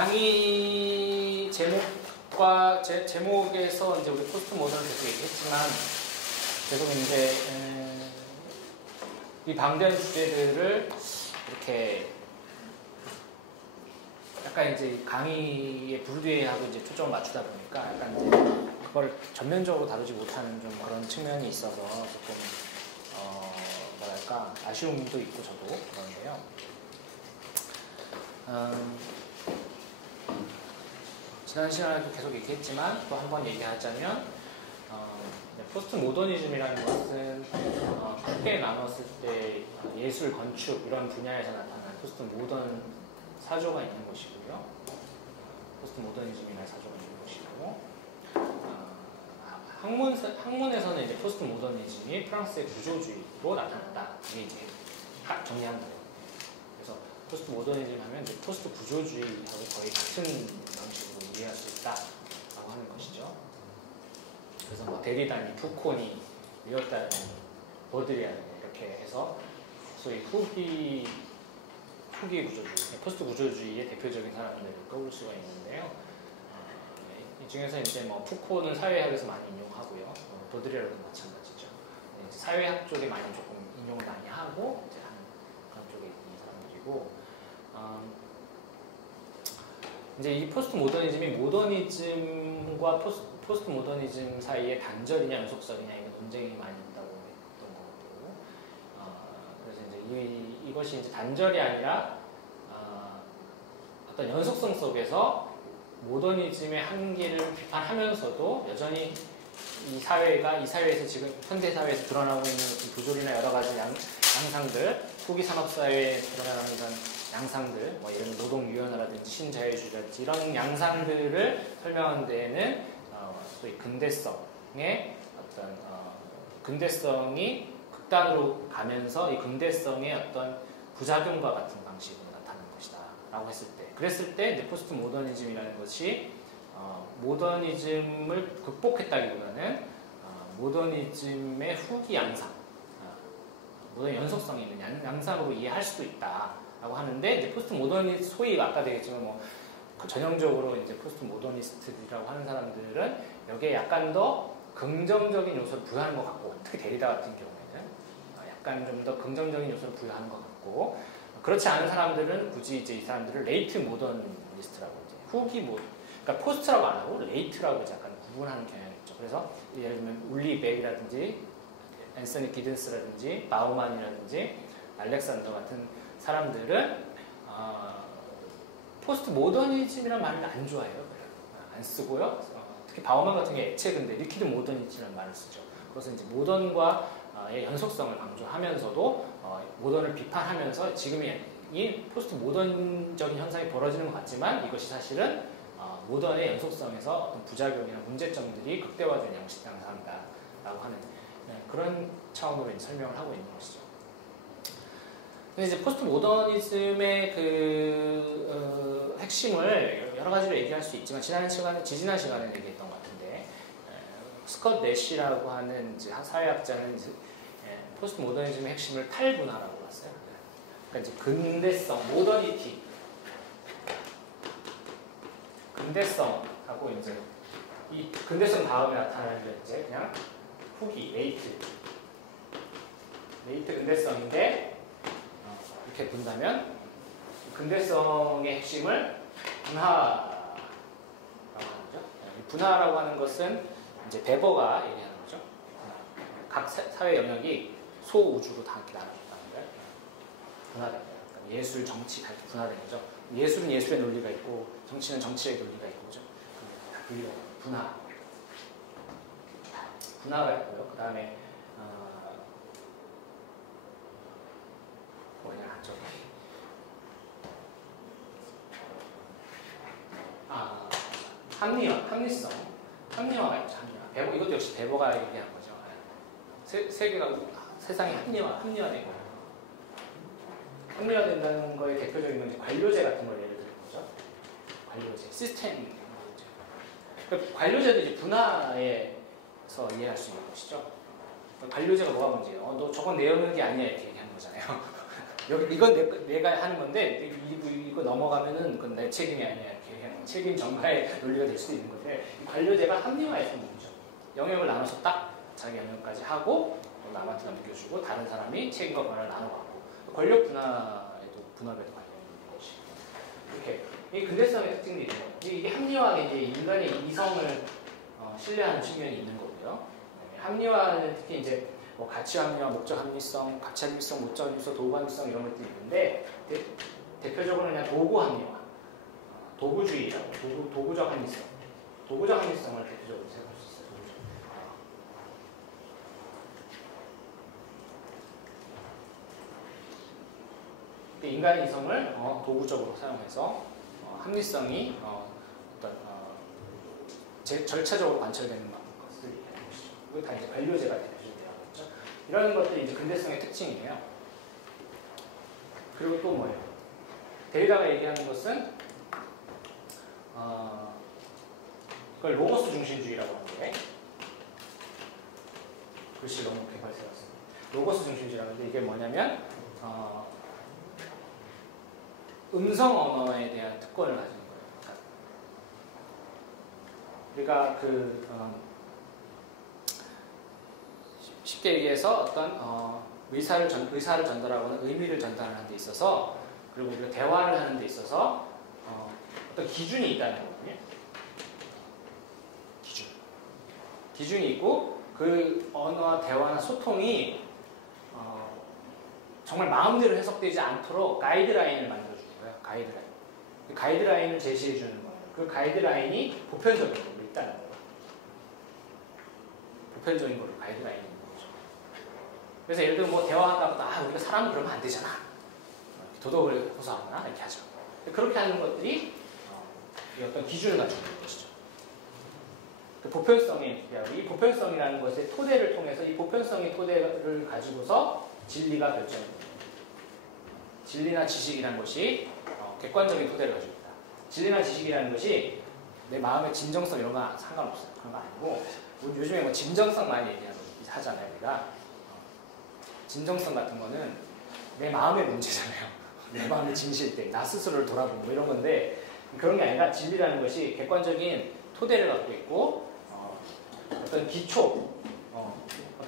강의 제목과 제목에서 이제 우리 포스트 모던을 계속 얘기했지만 계속 이제 이 방대한 주제들을 이렇게 약간 이제 강의의 불뒤하고 이제 초점을 맞추다 보니까 약간 이제 그걸 전면적으로 다루지 못하는 좀 그런 측면이 있어서 조금 뭐랄까 아쉬움도 있고 저도 그런데요. 지난 시간에도 계속 얘기했지만 또 한 번 얘기하자면 포스트 모더니즘이라는 것은 크게 나눴을 때 예술, 건축 이런 분야에서 나타난 포스트 모던 사조가 있는 것이고요. 포스트 모더니즘이라는 사조가 있는 것이고 학문에서는 이제 포스트 모더니즘이 프랑스의 구조주의로 나타났다. 이게 이제 정리한 거예요. 그래서 포스트 모더니즘 하면 이제 포스트 구조주의하고 거의 같은 방식으로 이해할 수 있다라고 하는 것이죠. 그래서 뭐 데리다니, 푸콘이, 리오타니, 보드리아니 이렇게 해서 소위 후기 구조주의, 포스트 구조주의의 대표적인 사람들을 떠올 수가 있는데요. 이 중에서 이제 뭐 푸코는 사회학에서 많이 인용하고요. 보드리아르도 마찬가지죠. 사회학 쪽에 많이 조금 인용을 많이 하고 이제 하는 그런 쪽에 있는 사람들이고. 이제 이 포스트 모더니즘이 모더니즘과 포스트 모더니즘 사이에 단절이냐 연속성이냐 이런 논쟁이 많이 있다고 했던 거고, 그래서 이제 이것이 이제 단절이 아니라 어떤 연속성 속에서 모더니즘의 한계를 비판하면서도 여전히 이 사회에서 지금 현대 사회에서 드러나고 있는 부조리나 여러 가지 양상들, 후기 산업 사회에 드러나는 이런 양상들, 뭐 예를 들어 노동 유연화라든지 신자유주의라든지 이런 양상들을 설명하는 데에는 소위 근대성의 어떤 근대성이 극단으로 가면서 이 근대성의 어떤 부작용과 같은 방식으로 나타나는 것이다라고 했을 때, 그랬을 때 이제 포스트 모더니즘이라는 것이 모더니즘을 극복했다기보다는 모더니즘의 후기 양상, 모던 연속성이 있는 양상으로 이해할 수도 있다라고 하는데, 이제 포스트 모더니스트, 소위 아까 되겠지만 뭐 전형적으로 이제 포스트 모더니스트라고 하는 사람들은 여기에 약간 더 긍정적인 요소를 부여하는 것 같고, 특히 데리다 같은 경우에는 약간 좀 더 긍정적인 요소를 부여하는 것 같고, 그렇지 않은 사람들은 굳이 이제 이 사람들을 레이트 모더니스트라고 이제 그러니까 포스트라고 안 하고 레이트라고 이제 약간 구분하는 경향이 있죠. 그래서 예를 들면 울리 백이라든지 앤서니 기든스라든지 바우만이라든지 알렉산더 같은 사람들은 포스트 모더니즘이라는 말을 안 좋아해요. 안 쓰고요. 특히 바우만 같은 게 액체근대, 리퀴드 모더니즘이라는 말을 쓰죠. 그래서 이제 모던과의 연속성을 강조하면서도 모던을 비판하면서 지금의 이 포스트 모던적인 현상이 벌어지는 것 같지만 이것이 사실은 모던의 연속성에서 어떤 부작용이나 문제점들이 극대화된 양상이다라고 하는 그런 차원으로 설명을 하고 있는 것이죠. 근데 이제 포스트 모더니즘의 그 핵심을 여러 가지로 얘기할 수 있지만 지지난 시간에 얘기했던 것 같은데, 스콧 내시라고 하는 이제 사회학자는 이제 포스트 모더니즘의 핵심을 탈분화라고 봤어요. 그러니까 이제 근대성, 모더니티, 근대성하고 이제 이 근대성 다음에 나타나는 게 이제 그냥 후기, 레이트 근대성인데, 이렇게 본다면 근대성의 핵심을 분화라고 하는 거죠. 이 분화라고 하는 것은 이제 베버가 얘기하는 거죠. 각 사회 영역이 소우주로 다 이렇게 나눠졌다는 거예요. 분화된 거예요. 그러니까 예술, 정치 다 이렇게 분화된 거죠. 예술은 예술의 논리가 있고 정치는 정치의 논리가 있고 그죠. 분화가 있고요. 그 다음에 합리화가 있죠. 합리화. 이것도 역시 베버가 얘기한 거죠. 세상이 합리화되고, 합리화된다는 거에 대표적인 건 이제 관료제 같은 걸 예를 드는 거죠. 관료제, 시스템. 그러니까 관료제도 이제 분화에서 이해할 수 있는 것이죠. 관료제가 뭐가 문제예요? 너 저건 내 영역이 아니야 이렇게 얘기하는 거잖아요. 여기 이건 내가 하는 건데 이거 넘어가면은 그건 내 책임이 아니야. 이렇게 책임 전가의 논리가 될 수도 있는 건데 관료제가 합리화했던 거죠. 영역을 나눠서 딱 자기 영역까지 하고 또 남한테 넘겨주고 다른 사람이 책임과 권한을 나눠갖고 권력 분화에도 분업에도 관련이 있는 것이 이렇게 이 근대성의 특징도 있는 거예요. 이게 합리화가 이제 인간의 이성을 신뢰하는 측면이 있는 거고요. 합리화는 특히 이제 뭐 가치 합리화, 목적 합리성, 가치 합리성, 목적 합리성, 도구 합리성 이런 것들이 있는데 대표적으로 그냥 도구 합리화, 도구주의라고 도구적 합리성, 도구적 합리성을 대표적으로 생각할 수 있어요. 인간의 이성을 도구적으로 사용해서 합리성이 어떤 절차적으로 관철되는 것을 얘기하는 것이죠. 그게 다 이제 관료제가 대표적으로 되어있죠. 이런 것들이 이제 근대성의 특징이에요. 그리고 또 뭐예요? 데리다가 얘기하는 것은 그걸 로고스 중심주의라고 하는데 글씨 너무 개발스럽습니다. 로고스 중심주의라고 하는데 이게 뭐냐면 음성 언어에 대한 특권을 가지는 거예요. 그러니까 쉽게 얘기해서 어떤 의사를 전달하거나 의미를 전달하는 데 있어서 그리고 우리가 대화를 하는 데 있어서 어떤 기준이 있다는 거거든요. 기준이 있고 그 언어와 대화나 소통이 정말 마음대로 해석되지 않도록 가이드라인을 만들어주는 거예요. 가이드라인을 제시해 주는 거예요. 그 가이드라인이 보편적인 걸로 있다는 거예요. 보편적인 걸로 가이드라인이 있는 거죠. 그래서 예를 들면 뭐 대화하다가 우리가 사람은 그러면 안 되잖아. 도덕을 호소하거나 이렇게 하죠. 그렇게 하는 것들이 어떤 기준을 갖추고 있는 것이죠. 그 보편성의 이 보편성이라는 것의 토대를 통해서 이 보편성의 토대를 가지고서 진리가 결정됩니다. 진리나 지식이라는 것이 객관적인 토대를 가지고 있다. 진리나 지식이라는 것이 내 마음의 진정성 이런 거 상관없어요. 그런 거 아니고 요즘에 뭐 진정성 많이 하잖아요. 우리가 진정성 같은 거는 내 마음의 문제잖아요. 내 마음의 진실된 나 스스로를 돌아보고 뭐 이런 건데 그런 게 아니라 진리라는 것이 객관적인 토대를 갖고 있고 어떤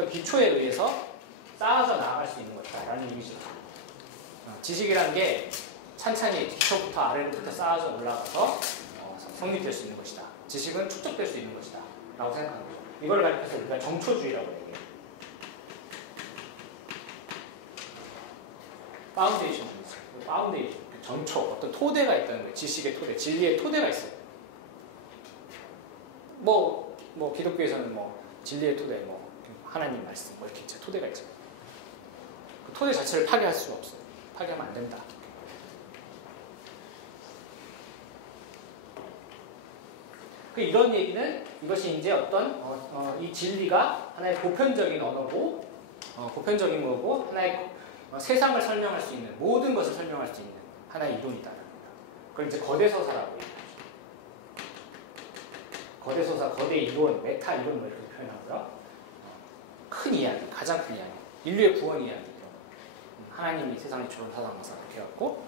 기초에 의해서 쌓아져 나아갈 수 있는 것이다라는 이미지죠. 지식이라는 게 찬찬히 기초부터 아래로부터 쌓아져 올라가서 성립될 수 있는 것이다. 지식은 축적될 수 있는 것이다. 라고 생각하는 거죠. 이걸 가리켜서 우리가 정초주의라고 얘기해요. 파운데이션, 정초, 어떤 토대가 있다는 거예요. 지식의 토대, 진리의 토대가 있어요. 뭐 기독교에서는 진리의 토대, 하나님 말씀, 이렇게 있죠. 토대가 있죠. 그 토대 자체를 파괴할 수가 없어요. 파괴하면 안 된다. 이런 얘기는 이것이 이제 어떤 이 진리가 하나의 보편적인 언어고, 보편적인 거고 하나의 세상을 설명할 수 있는 모든 것을 설명할 수 있는 하나의 이론이다라는 겁니다. 그걸 이제 거대서사라고 얘기하죠. 거대서사, 거대 이론, 메타 이론 이렇게 표현하고요. 큰 이야기, 가장 큰 이야기, 인류의 구원 이야기, 하나님이 세상에 조론사상에서 이렇게 해갖고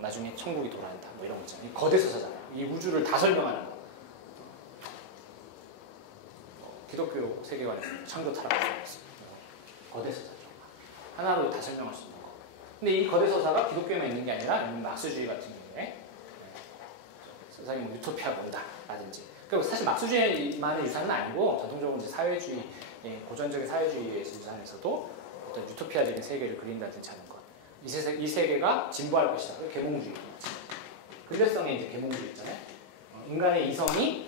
나중에 천국이 돌아간다, 이런 거 있잖아요. 거대서사잖아요. 이 우주를 다 설명하는 거. 기독교 세계관에서 창조 타락을 설명했어요. 거대서사죠. 하나로 다 설명할 수 있는 거. 근데 이 거대서사가 기독교에만 있는 게 아니라 막스주의 같은 경우에 세상에 유토피아가 온다라든지. 그리고 사실 막스주의만의 유산은 아니고 전통적으로 이제 사회주의, 고전적인 사회주의의 유산에서도 어떤 유토피아적인 세계를 그린다든지 하는 것. 이 세계가 진보할 것이다. 계몽주의. 근대성의 이제 계몽주의 있잖아요. 인간의 이성이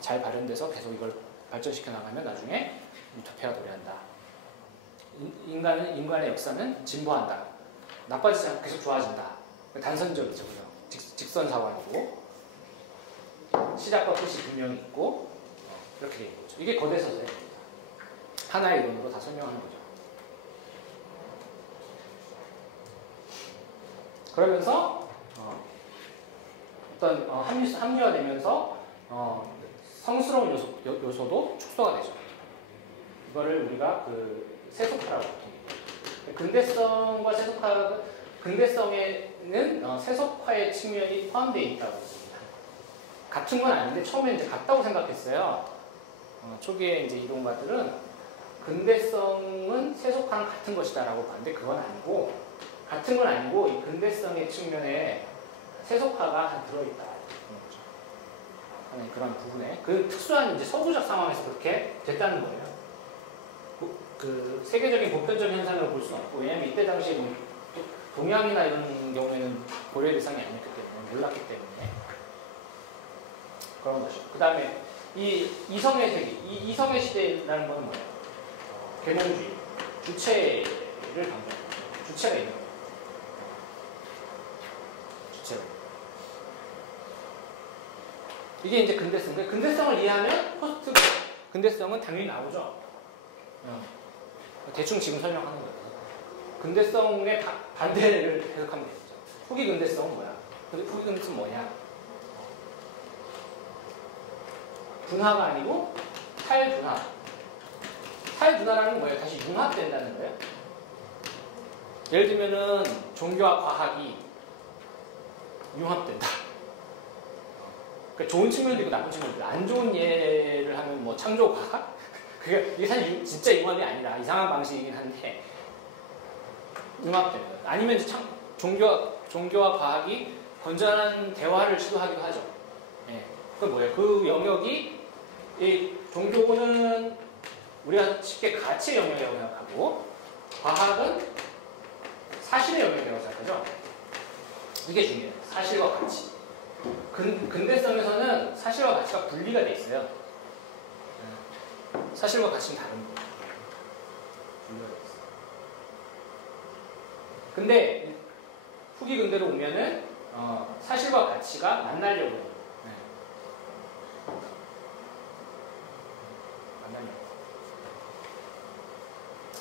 잘 발현돼서 계속 이걸 발전시켜 나가면 나중에 유토피아가 도래한다. 인간의 역사는 진보한다. 나빠지지 않고 계속 좋아진다. 단선적이죠. 그죠? 직선사관이고 시작과 끝이 분명히 있고 이렇게 되는 거죠. 이게 거대서사예요. 하나의 이론으로 다 설명하는 거죠. 그러면서 어떤 합리화되면서 성스러운 요소도 축소가 되죠. 이거를 우리가 세속화라고 합니다. 근대성과 세속화가 근대성에는 세속화의 측면이 포함되어 있다고 봅니다. 같은 건 아닌데 처음에 이제 같다고 생각했어요. 초기에 이제 이론가들은 근대성은 세속화랑 같은 것이다라고 봤는데 그건 아니고 같은 건 아니고 이 근대성의 측면에 세속화가 들어있다. 그런 부분에 그 특수한 이제 서구적 상황에서 그렇게 됐다는 거예요. 그 세계적인 보편적인 현상을 볼 수는 없고 왜냐하면 이때 당시에 동양이나 이런 경우에는 고려 대상이 아니었기 때문에 몰랐기 때문에 그런 거죠. 그 다음에 이 이성의 세계, 이 이성의 시대라는 건 뭐예요? 계몽주의, 주체를 강조합니다. 주체가 있는 거예요. 주체가. 이게 이제 근대성. 근대성을 이해하면 포스트 근대성은 당연히 나오죠. 대충 지금 설명하는 거예요. 근대성의 반대를 해석하면 되겠죠. 후기 근대성은 뭐야? 후기 근대성은 뭐냐? 분화가 아니고 탈분화. 탈분화라는 건 뭐예요? 다시 융합된다는 거예요. 예를 들면은 종교와 과학이 융합된다. 그러니까 좋은 측면도 있고 나쁜 측면도 있고 안 좋은 예를 하면 뭐 창조과학? 이게 사실 진짜 융합이 아니라 이상한 방식이긴 한데 융합되는 거예요. 아니면 이제 종교와 과학이 건전한 대화를 시도하기도 하죠. 예. 그건 뭐예요? 그 영역이 이 종교는 우리가 쉽게 가치의 영역이라고 생각하고 과학은 사실의 영역이라고 생각하죠. 이게 중요해요. 사실과 가치. 근대성에서는 사실과 가치가 분리가 돼 있어요. 사실과 가치는 다른 거예요. 분리가 돼 있어요. 근데 후기 근대로 오면은 사실과 가치가 만나려고 해요. 만나려고.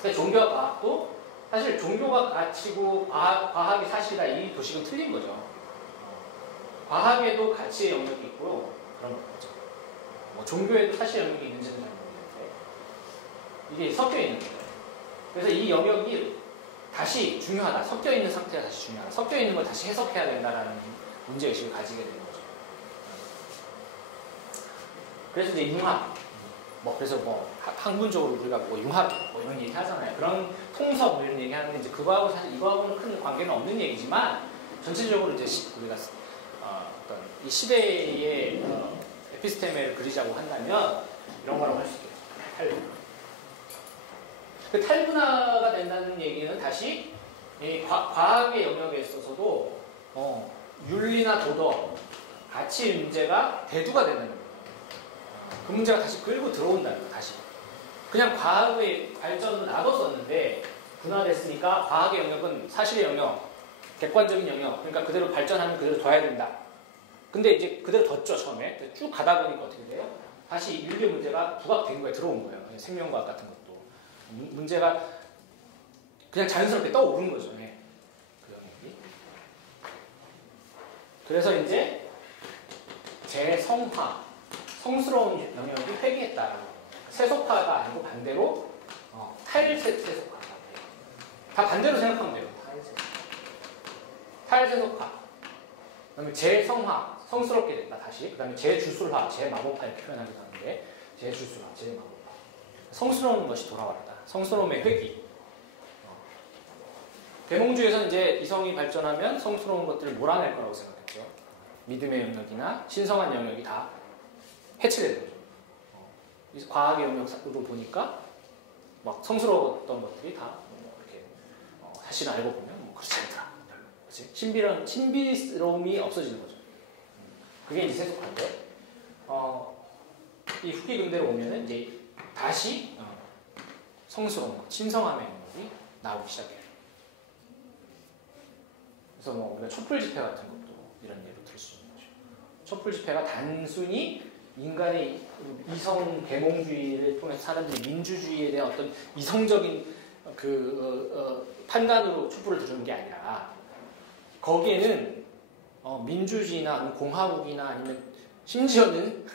근데 종교와 과학도 사실 종교가 가치고 과학이 사실이다 이 도식은 틀린 거죠. 과학에도 가치의 영역이 있고 그런 거죠. 뭐 종교에도 사실 영역이 있는지는 잘 모르겠는데 이게 섞여 있는 거예요. 그래서 이 영역이 다시 중요하다. 섞여 있는 상태가 다시 중요하다. 섞여 있는 걸 다시 해석해야 된다라는 문제의식을 가지게 되는 거죠. 그래서 이제 융합. 그래서 학문적으로 우리가 융합 이런 얘기 하잖아요. 그런 통섭 이런 얘기 하는데 이제 그거하고 사실 이거하고는 큰 관계는 없는 얘기지만 전체적으로 이제 우리가 어떤 이 시대의 에피스테메를 그리자고 한다면 이런 거라고 할 수 있겠죠. 탈분화. 그 탈분화가 된다는 얘기는 다시 이 과학의 영역에 있어서도 윤리나 도덕, 가치 문제가 대두가 된다는 거예요. 그 문제가 다시 끌고 들어온다는 거예요. 다시. 그냥 과학의 발전은 놔뒀었는데 분화됐으니까 과학의 영역은 사실의 영역, 객관적인 영역, 그러니까 그대로 발전하면 그대로 둬야 된다. 근데 이제 그대로 뒀죠, 처음에. 쭉 가다 보니까 어떻게 돼요? 다시 윤리 문제가 부각된 거예요. 들어온 거예요. 생명과학 같은 것도. 문제가 그냥 자연스럽게 떠오른 거죠. 네. 그 영역이. 그래서 이제 재성화, 성스러운 영역이 회귀했다. 세속화가 아니고 반대로 탈세속화. 다 반대로 생각하면 돼요. 탈세속화. 그 다음에 재성화, 성스럽게 됐다. 다시. 그 다음에 재주술화, 재마법화 이렇게 표현하기도 하는데 재주술화, 재마법화. 성스러운 것이 돌아왔다. 성스러움의 회귀. 계몽주의에서는 이제 이성이 발전하면 성스러운 것들을 몰아낼 거라고 생각했죠. 믿음의 영역이나 신성한 영역이 다 해체되는 거죠. 과학의 영역으로 보니까 막 성스러웠던 것들이 다 이렇게 사실 알고 보면 그렇지 않더라. 그렇지? 신비스러움이 없어지는 거죠. 그게 이제 세속화인데 이 후기 근대로 오면은 이제 다시 성스러운 것, 신성함의 영역이 나오기 시작해요. 그래서 우리가 촛불 집회 같은 것도 이런 예로 들 수 있는 거죠. 촛불 집회가 단순히 인간의 이성 계몽주의를 통해서 사람들이 민주주의에 대한 어떤 이성적인 판단으로 촛불을 들는 게 아니라 거기에는 민주주의나 공화국이나 아니면 심지어는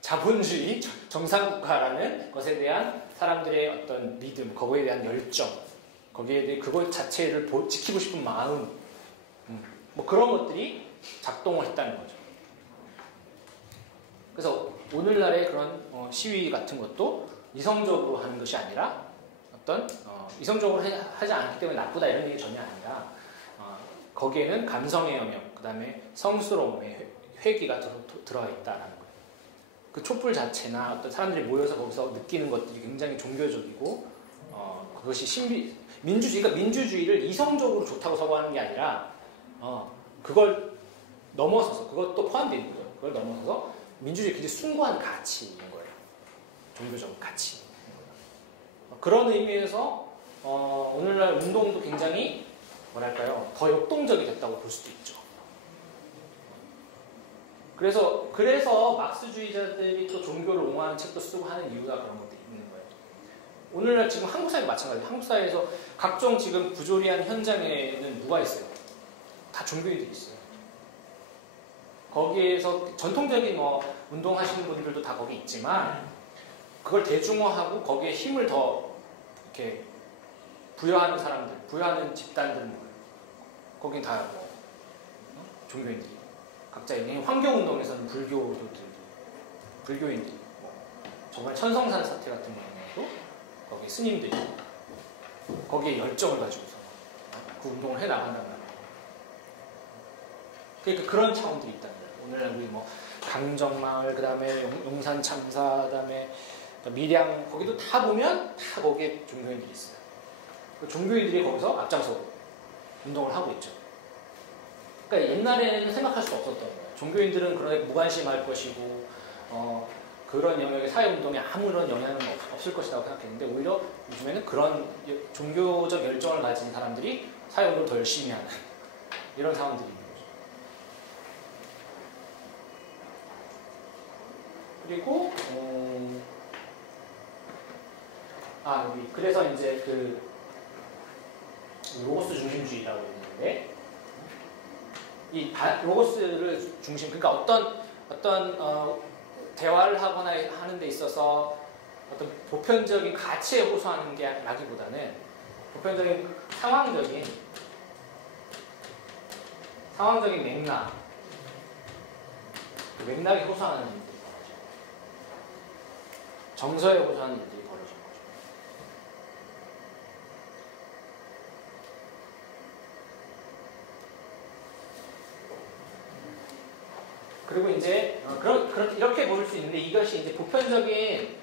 자본주의, 정상국가라는 것에 대한 사람들의 어떤 믿음, 거기에 대한 열정, 거기에 대해 그것 자체를 지키고 싶은 마음, 뭐 그런 것들이 작동을 했다는 거죠. 그래서 오늘날의 그런 시위 같은 것도 이성적으로 하는 것이 아니라 어떤 이성적으로 하지 않기 때문에 나쁘다 이런 얘기 전혀 아니라 거기에는 감성의 영역, 그 다음에 성스러움의 회기가 들어가 있다라는 거예요. 그 촛불 자체나 어떤 사람들이 모여서 거기서 느끼는 것들이 굉장히 종교적이고 그것이 그러니까 민주주의를 이성적으로 좋다고 서구하는 게 아니라 그걸 넘어서서 그것도 포함되어 있는 거죠. 그걸 넘어서서 민주주의 굉장히 숭고한 가치인 거예요. 종교적 가치. 그런 의미에서 오늘날 운동도 굉장히 뭐랄까요 더 역동적이 됐다고 볼 수도 있죠. 그래서 막스주의자들이 또 종교를 옹호하는 책도 쓰고 하는 이유가 그런 것들이 있는 거예요. 오늘날 지금 한국 사회도 마찬가지예요. 한국 사회에서 각종 지금 부조리한 현장에는 누가 있어요? 다 종교인들이 있어요. 거기에서 전통적인 운동하시는 분들도 다 거기 있지만 그걸 대중화하고 거기에 힘을 더 이렇게 부여하는 사람들, 부여하는 집단들은 뭐예요? 거긴 다 종교인들이. 각자 있는 환경운동에서는 불교인들이 정말 천성산 사태 같은 경우에도 거기 스님들이 거기에 열정을 가지고서 그 운동을 해나간단 말이에요. 그러니까 그런 차원들이 있다는 거예요. 오늘날 우리 강정마을, 그 다음에 용산 참사, 그 다음에 밀양 거기도 다 보면 다 거기에 종교인들이 있어요. 그 종교인들이 거기서 앞장서 운동을 하고 있죠. 그러니까 옛날에는 생각할 수 없었던 거예요. 종교인들은 그런 무관심할 것이고 그런 영역의 사회운동에 아무런 영향은 없을 것이라고 생각했는데 오히려 요즘에는 그런 종교적 열정을 가진 사람들이 사회운동을 더 열심히 하는 이런 상황들이 있는 거죠. 그리고 그래서 이제 그 로고스 중심주의라고 있는데 이 로고스를 중심, 그러니까 어떤 대화를 하거나 하는 데 있어서 어떤 보편적인 가치에 호소하는 게 라기보다는 보편적인 상황적인 맥락, 그 맥락에 호소하는 일들이 벌어져요. 정서에 호소하는 일들이 벌어지는 거죠. 그리고 이제 이렇게 볼 수 있는데 이것이 이제 보편적인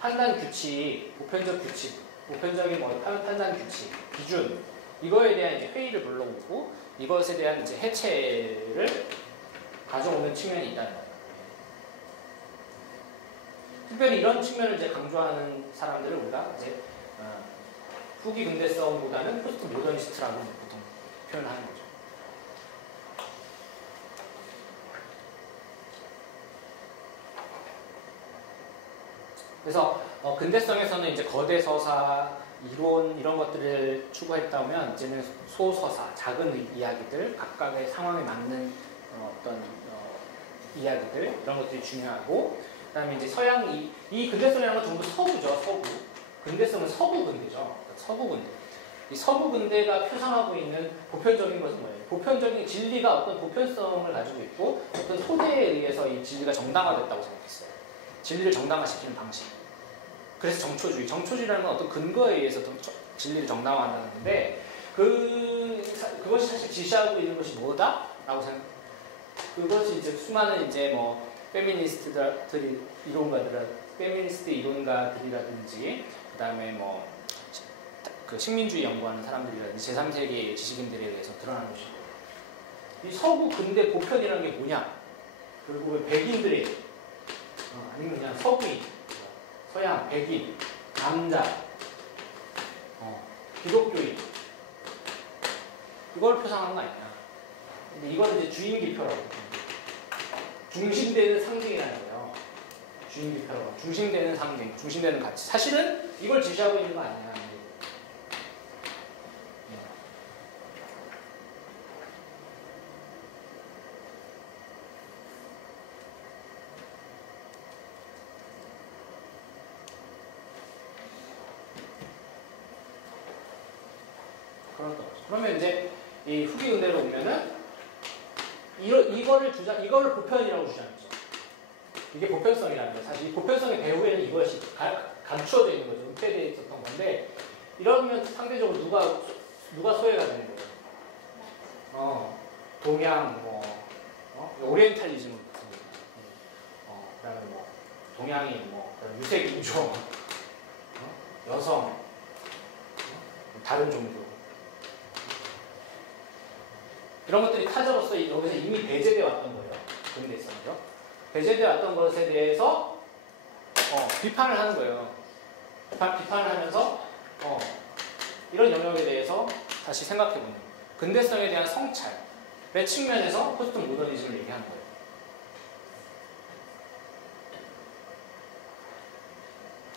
판단 규칙, 보편적인 판단 규칙, 기준 이거에 대한 이제 회의를 불러오고 이것에 대한 이제 해체를 가져오는 측면이 있다는 거예요. 특별히 이런 측면을 이제 강조하는 사람들을 우리가 이제 후기 근대성보다는 포스트 모더니스트라고 보통 표현하는 거죠. 그래서 근대성에서는 이제 거대 서사, 이론 이런 것들을 추구했다면 이제는 소서사, 작은 이야기들, 각각의 상황에 맞는 어떤 이야기들 이런 것들이 중요하고, 그다음에 이제 서양 이 근대성이라는 건 전부 서구죠, 서구. 근대성은 서구 근대죠, 서구 근대. 이 서구 근대가 표상하고 있는 보편적인 것은 뭐예요? 보편적인 진리가 어떤 보편성을 가지고 있고 어떤 소대에 의해서 이 진리가 정당화됐다고 생각했어요. 진리를 정당화시키는 방식. 그래서 정초주의라는 건 어떤 근거에 의해서 진리를 정당화한다는 건데 그것이 사실 지시하고 있는 것이 뭐다라고 생각. 그것이 이제 수많은 이제 페미니스트 이론가들이라든지 그다음에 그 식민주의 연구하는 사람들이라든지 제3세계의 지식인들에 의해서 드러나는 것이고, 이 서구 근대 보편이라는 게 뭐냐? 그리고 백인들이 아니면 그냥 서구인, 서양, 백인, 남자, 기독교인 이걸 표상하는 거 아니냐? 근데 이건 이제 주임기표라고 중심되는 상징이라는 거예요. 주임기표라고 중심되는 상징, 중심되는 가치. 사실은 이걸 지시하고 있는 거 아니냐? 그런 거죠. 그러면 이제 이 후기 근대로 오면은 이거를 보편이라고 주장했죠. 이게 보편성이라는 거예요. 사실 이 보편성의 배후에는 이것이 감추어져 있는 거죠. 은폐되어 있었던 건데 이러면 상대적으로 누가 소외가 되는 거예요? 동양 오리엔탈리즘을 붙습니다. 그다음에 뭐 동양인 유색 인종, 여성, 다른 종교 이런 것들이 타자로서 여기서 이미 배제되어 왔던 거예요. 근대성이요. 배제되어 왔던 것에 대해서 비판을 하는 거예요. 비판을 하면서 이런 영역에 대해서 다시 생각해보는 거예요. 근대성에 대한 성찰의 측면에서 포스트 모더니즘을 얘기하는 거예요.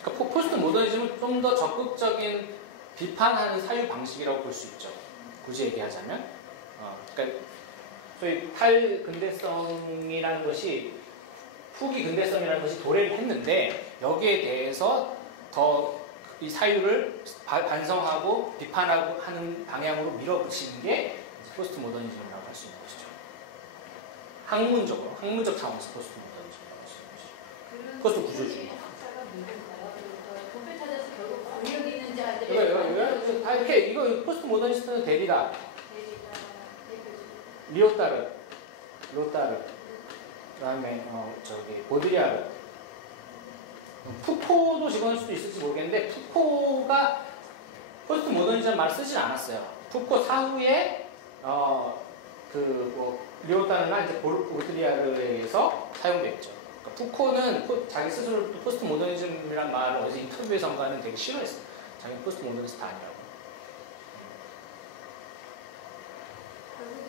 그러니까 포스트 모더니즘은 좀 더 적극적인 비판하는 사유 방식이라고 볼 수 있죠. 굳이 얘기하자면. 그러니까 소위 탈근대성이라는 것이 후기 근대성이라는 것이 도래를 했는데 여기에 대해서 더 이 사유를 반성하고 비판하고 하는 방향으로 밀어붙이는 게 포스트 모더니즘이라고 할 수 있는 것이죠. 학문적 차원에서 포스트 모더니즘이라고 할 수 있는 것이죠. 포스트 구조주의. 이거 포스트 모더니스트는 데리다, 리오타르, 그다음에 보드리아르, 푸코도 집어넣을 수도 있을지 모르겠는데 푸코가 포스트 모더니즘 말 쓰진 않았어요. 푸코 사후에 리오타르나 이제 보드리아르에 의해서 사용됐죠. 그러니까 푸코는 자기 스스로 포스트 모더니즘이란 말을 어제 인터뷰에선가는 되게 싫어했어요. 자기는 포스트 모더니스트 아니라고.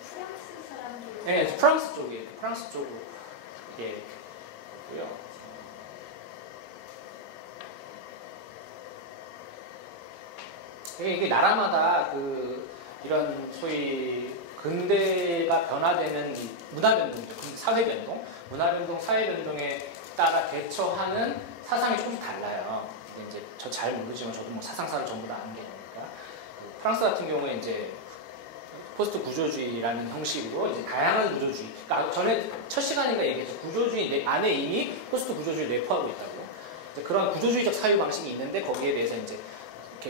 프랑스 사람들. 네, 프랑스 쪽이에요. 프랑스 쪽이고요. 이게 나라마다 이런 소위 근대가 변화되는 문화 변동이죠. 사회 변동, 문화 변동, 사회 변동에 따라 대처하는 사상이 조금 달라요. 이제 저 잘 모르지만 저도 뭐 사상사를 전부 다 아는 게 아니니까. 프랑스 같은 경우에 이제 포스트 구조주의라는 형식으로 이제 다양한 구조주의. 그러니까 전에 첫 시간인가 얘기했죠. 구조주의 안에 이미 포스트 구조주의를 내포하고 있다고. 이제 그런 구조주의적 사유 방식이 있는데 거기에 대해서 이제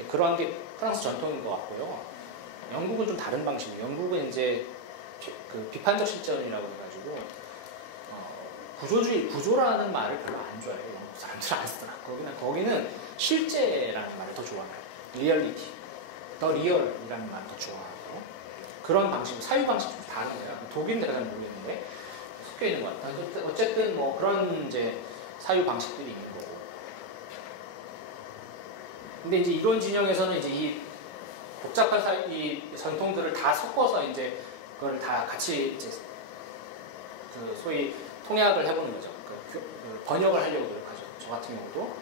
그런 게 프랑스 전통인 것 같고요. 영국은 좀 다른 방식이에요. 영국은 이제 비판적 실전이라고 해가지고 구조라는 말을 별로 안 좋아해요. 영국 사람들은 안 쓰더라고요. 거기는 실제라는 말을 더 좋아해요. 리얼리티, 더 리얼이라는 말을 더 좋아하고 그런 방식, 사유 방식이 좀 다른 거예요. 독일은 내가 잘 모르겠는데 섞여 있는 것 같아요. 어쨌든 뭐 그런 이제 사유 방식들이 있는 거고. 근데 이제 이론 진영에서는 이제 이 복잡한 이 전통들을 다 섞어서 이제 그걸 다 같이 이제 소위 통약을 해보는 거죠. 번역을 하려고 노력하죠. 저 같은 경우도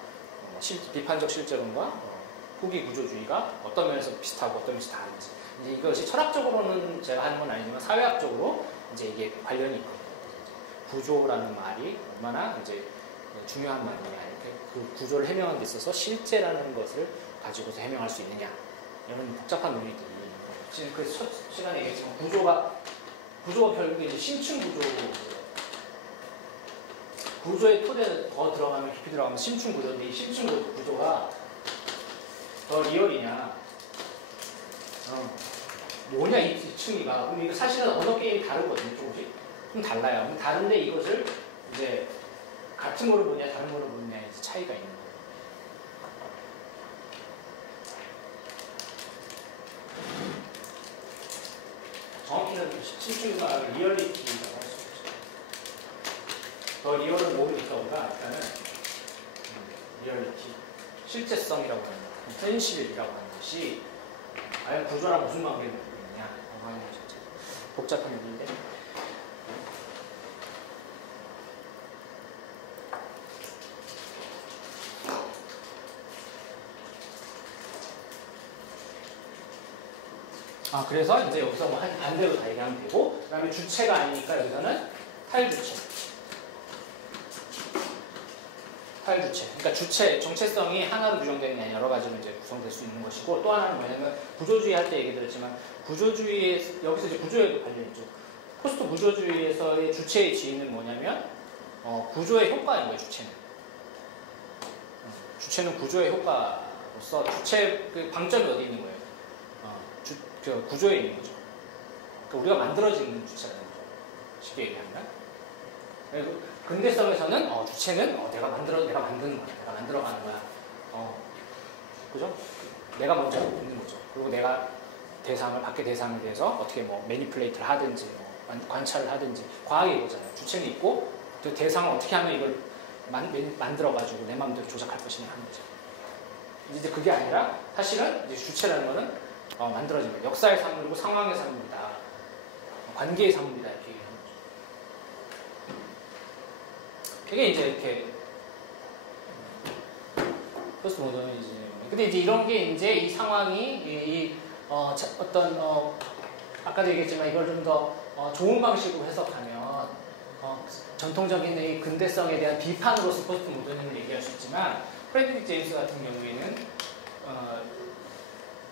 비판적 실제론과 후기 구조주의가 어떤 면에서 비슷하고 어떤 면에서 다른지. 이제 이것이 철학적으로는 제가 하는 건 아니지만 사회학적으로 이제 이게 관련이 있거든요. 구조라는 말이 얼마나 이제 중요한 말이냐, 이렇게 그 구조를 해명하는 데 있어서 실제라는 것을 가지고서 해명할 수 있느냐, 이런 복잡한 논리들이 있는 거예요. 지금 그 첫 시간에 얘기했지만 구조가 결국에 이제 심층 구조의 토대는 더 들어가면 깊이 들어가면 심층 구조인데 이 심층 구조가 더 리얼이냐, 뭐냐 이 층이가. 그럼 이거 사실은 언어 게임이 다르거든요. 조금씩 좀 달라요. 다른데 이것을 이제 같은 거로 보냐 다른 거로 보냐에 차이가 있는 거예요. 정확히는 심층과 리얼리티라고 할 수 있죠. 더 리얼을 모르니까 우리가 일단은 리얼리티, 실제성이라고 하는 것, 현실이라고 하는 것이 과연 구조랑 무슨 관계를 갖고 있느냐라고 하는 것이 복잡한 얘기인데. 그래서 이제 여기서 뭐 반대로 다 얘기하면 되고, 그 다음에 주체가 아니니까 여기서는 탈주체. 주체. 그러니까 정체성이 하나로 규정되는 게 아니라 여러 가지로 이제 구성될 수 있는 것이고, 또 하나는 뭐냐면 구조주의 할 때 얘기 드렸지만 구조주의에 여기서 이제 구조에도 관련있죠. 포스트 구조주의에서의 주체의 지위는 뭐냐면 구조의 효과인 거예요. 주체는 구조의 효과로서 주체 그 방점이 어디 있는 거예요? 그 구조에 있는 거죠. 그러니까 우리가 만들어지는 주체라는 거죠. 쉽게 얘기하면. 근대성에서는 주체는 내가 만드는 거야. 내가 만들어가는 거야. 그죠? 내가 먼저 있는 거죠. 그리고 내가 밖의 대상에 대해서 어떻게 뭐 매니플레이트를 하든지 관찰을 하든지 과학이 이거잖아요. 주체는 있고 그 대상을 어떻게 하면 이걸 만들어가지고 내 마음대로 조작할 것이냐 하는 거죠. 이제 그게 아니라 사실은 이제 주체라는 거는 만들어진 거예요. 역사의 산물이고 상황의 산물이다. 관계의 산물이다. 이렇게 얘기하는 거죠. 이게 이제 이렇게 포스트 모더니즘. 근데 이제 이런 게 이제 이 상황이 아까도 얘기했지만 이걸 좀 더 좋은 방식으로 해석하면 전통적인 이 근대성에 대한 비판으로서 포스트 모더니즘을 얘기할 수 있지만 프레드릭 제임스 같은 경우에는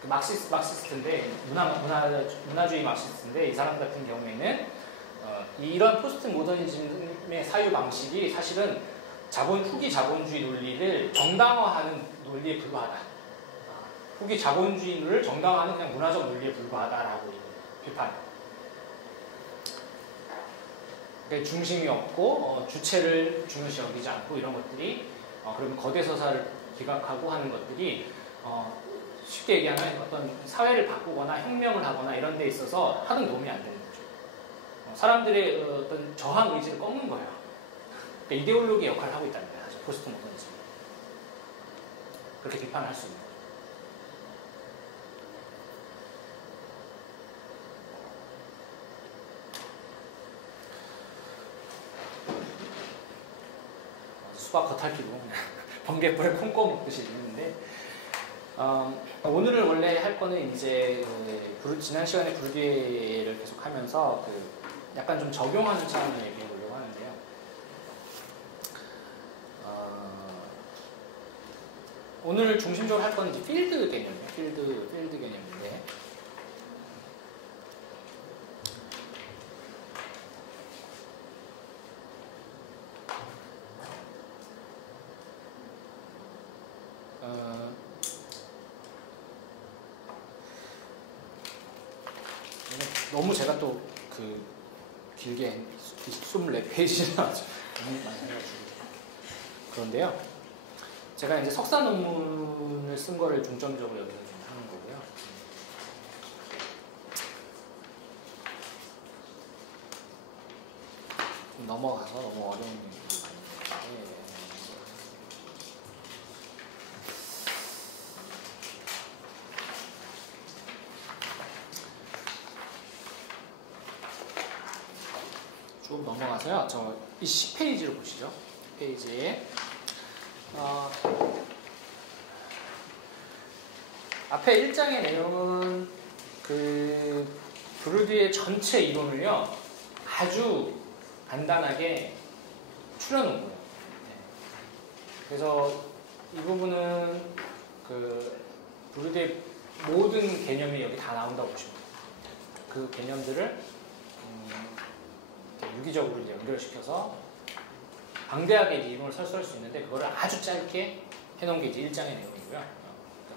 그 막시스트인데 문화주의 막시스트인데 이 사람 같은 경우에는 이런 포스트 모더니즘의 사유 방식이 사실은 후기 자본주의 논리를 정당화하는 논리에 불과하다. 후기 자본주의를 정당화하는 그냥 문화적 논리에 불과하다라고 비판. 그러니까 중심이 없고 주체를 중요시 여기지 않고 이런 것들이 그러면 거대 서사를 기각하고 하는 것들이 쉽게 얘기하면 어떤 사회를 바꾸거나 혁명을 하거나 이런 데 있어서 하는 도움이 안 되는 거죠. 사람들의 어떤 저항 의지를 꺾는 거예요. 그러니까 이데올로기 역할을 하고 있다는 거예요. 사실 포스트 모더니즘. 그렇게 비판할 수 있는 거예요. 수박 겉핥기로 번개불에 콩 꺼먹듯이 있는데 오늘은 원래 할 거는 이제 지난 시간에 브루디에를 계속 하면서 약간 좀 적용하는 차원을 얘기해 보려고 하는데요. 오늘 중심적으로 할 거는 이제 필드 개념이에요. 필드 개념인데 너무 제가 또 길게 24페이지나 너무 많이 해가지고 그런데요. 제가 이제 석사 논문을 쓴 거를 중점적으로 여기서 좀 하는 거고요. 좀 넘어가서 너무 어려운 얘기들이 많이 있는데 쭉 넘어가서요. 이 10페이지를 보시죠. 10페이지에 앞에 1장의 내용은 브루디의 전체 이론을요 아주 간단하게 추려놓은 거예요. 그래서 이 부분은 브루디의 모든 개념이 여기 다 나온다고 보시면 돼요. 그 개념들을 유기적으로 이제 연결시켜서 방대하게 이제 이론을 설설할 수 있는데 그거를 아주 짧게 해놓은 게 이제 1장의 내용이고요.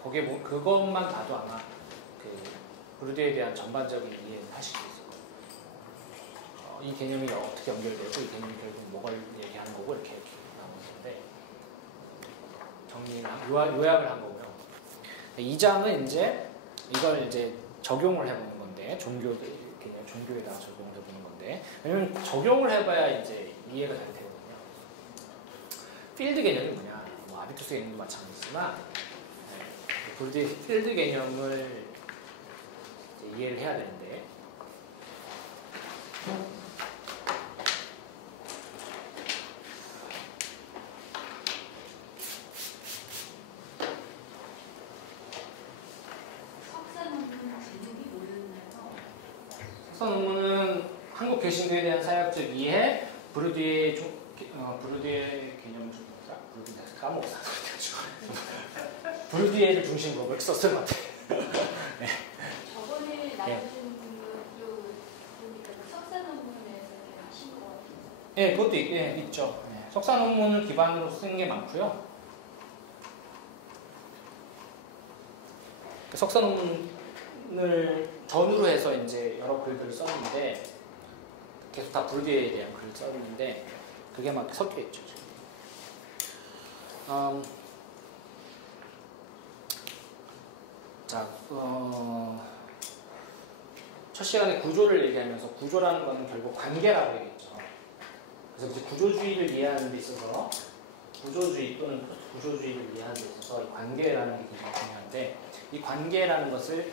거기에 그것만 봐도 아마 브루디에 대한 전반적인 이해를 하실 수 있을 거예요. 이 개념이 어떻게 연결되고 이 개념이 결국 뭐를 얘기하는 거고 이렇게 나오는데 요약을 한 거고요. 2장은 이제 이걸 이제 적용을 해보는 건데 종교에다가 적용을 해보는 건데 왜냐면 적용을 해봐야 이제 이해가 잘 되거든요. 필드 개념이 뭐냐? 아비투스 개념도 마찬가지지만 브루디의 필드 개념을 이제 이해를 해야 되는데 석사 논문은 한국 개신교에 대한 사역적 이해, 브루디의 개념을 좀 브루디 까먹었어. 불디에를 중심으로 그렇게 썼던 것 같아요. 네. 저번에 나오신 보니까 석사 논문에서 하신 것 같아요. 네, 그것도 있죠. 네. 석사 논문을 기반으로 쓰는 게 많고요. 석사 논문을 전후로 해서 이제 여러 글들을 썼는데 계속 다 불디에에 대한 글을 썼는데 그게 막 섞여 있죠. 자, 첫 시간에 구조를 얘기하면서 구조라는 것은 결국 관계라고 얘기했죠. 그래서 이제 구조주의를 이해하는 데 있어서 구조주의 또는 구조주의를 이해하는 데 있어서 이 관계라는 게 굉장히 중요한데 이 관계라는 것을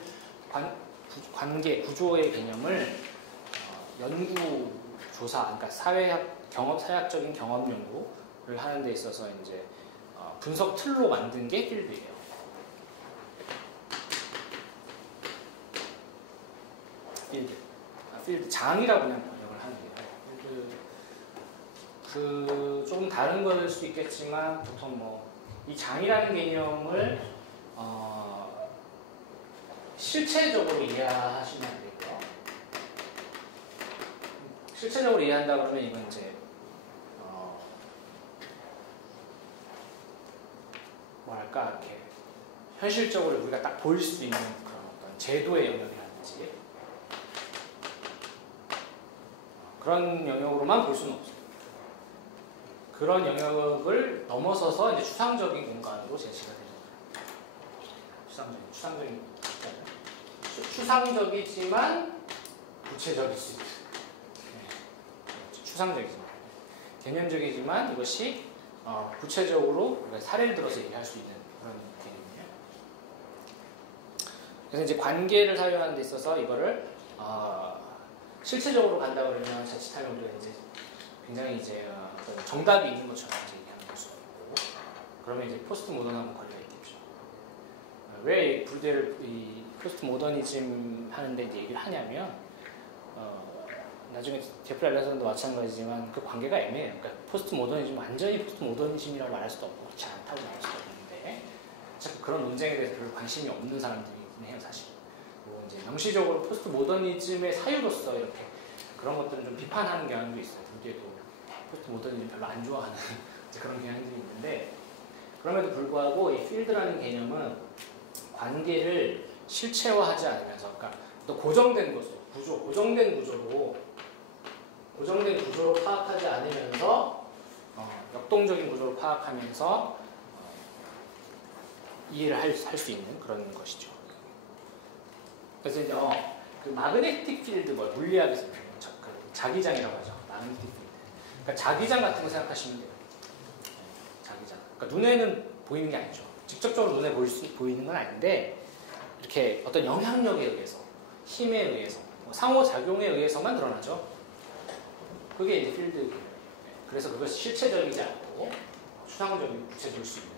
관계, 구조의 개념을 연구, 조사, 그러니까 사회학적인 경험 연구를 하는 데 있어서 이제 분석 틀로 만든 게 필드예요. 필드 장이라고 그냥 번역을 하는 거예요. 필드 조금 다른 거일 수 있겠지만 보통 뭐 이 장이라는 개념을 실체적으로 이해하시면 안 되고요. 실체적으로 이해한다 그러면 이건 이제 뭐랄까 이렇게 현실적으로 우리가 딱 보일 수 있는 그런 어떤 제도의 영역이라든지 그런 영역으로만 볼 수는 없어요. 그런 영역을 넘어서서 이제 추상적인 공간으로 제시가 되는 거예요. 추상적이지만 구체적일 수 있는. 추상적이지만 개념적이지만 이것이 구체적으로 사례를 들어서 얘기할 수 있는 그런 개념이에요. 그래서 이제 관계를 사용하는 데 있어서 이거를 실체적으로 간다 그러면 자칫하면 우리가 이제 굉장히 이제 정답이 있는 것처럼 이제 얘기하는 걸 수가 있고 그러면 이제 포스트 모던하고 관련이 있겠죠. 왜 불디에를 이 포스트 모더니즘 하는데 이제 얘기를 하냐면 나중에 제프리 알라선도 마찬가지지만 그 관계가 애매해요. 그러니까 포스트 모더니즘 완전히 포스트 모더니즘이라고 말할 수도 없고 그렇지 않다고 말할 수도 없는데 자꾸 그런 논쟁에 대해서 별로 관심이 없는 사람들이 있긴 해요, 사실. 그리고 이제 명시적으로 포스트 모더니즘의 사유로서 이렇게 그런 것들을 좀 비판하는 경향도 있어요. 불디에도 포스트 모더니즘 별로 안 좋아하는 그런 경향들이 있는데 그럼에도 불구하고 이 필드라는 개념은 관계를 실체화하지 않으면서 그러니까 또 고정된 고정된 구조로 파악하지 않으면서 역동적인 구조로 파악하면서 이해를 할 수 있는 그런 것이죠. 그래서 이제 그 마그네틱 필드 물리학에서 자기장이라고 하죠. 마그네틱 필드. 그러니까 자기장 같은 거 생각하시면 돼요. 자기장. 그러니까 눈에는 보이는 게 아니죠. 직접적으로 눈에 보이는 건 아닌데 이렇게 어떤 영향력에 의해서, 힘에 의해서, 상호작용에 의해서만 드러나죠. 그게 이제 필드 개념이에요. 그래서 그것이 실체적이지 않고 추상적이고 구체적일 수 있는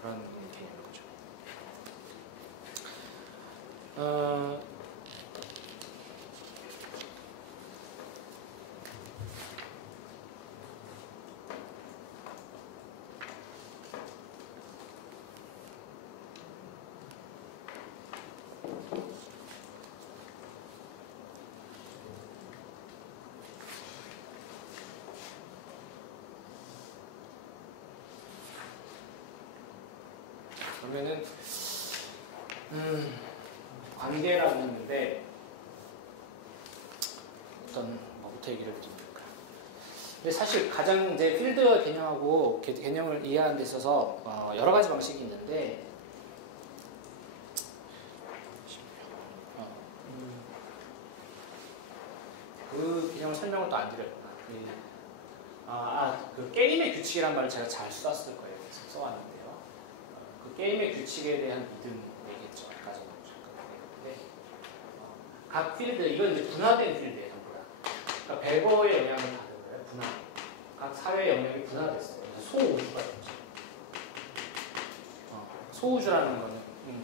그런 개념인 거죠. 그러면은 관계라고 했는데 어떤 뭐부터 얘기를 드립니까? 근데 사실 가장 이제 필드 개념하고 개념을 이해하는 데 있어서 여러 가지 방식이 있는데 그 개념을 설명을 또 안 드렸구나. 그 게임의 규칙이란 말을 제가 잘 썼을 거예요. 그래서 써왔는데요. 그 게임의 규칙에 대한 믿음 얘기했죠. 아까 전에 잠깐. 각 필드, 이건 이제 분화된 필드예요, 전부 다. 그러니까 배거의 영향을 받은 거예요, 분화. 각 사회 영역이 분화됐어요. 그래서 소우주가 됐죠. 소우주라는 거는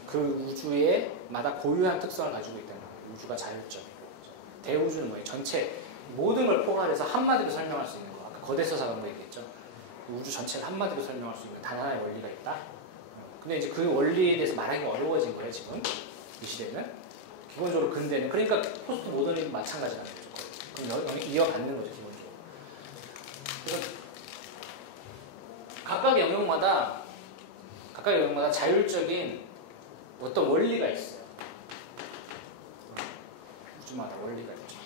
그 우주에 마다 고유한 특성을 가지고 있다는 거예요. 우주가 자율적이고. 대우주는 뭐예요? 전체 모든 걸 포괄해서 한마디로 설명할 수 있는 거. 아까 거대 서사가 뭐 얘기했죠. 우주 전체를 한마디로 설명할 수 있는 단 하나의 원리가 있다. 근데 이제 그 원리에 대해서 말하기 어려워진 거예요, 지금. 이 시대는. 기본적으로 근대는. 그러니까 포스트 모더니즘도 마찬가지라는 거죠. 그럼 이어받는 거죠, 기본적으로. 그래서 각각의 영역마다 자율적인 어떤 원리가 있어요. 우주마다 원리가 있죠.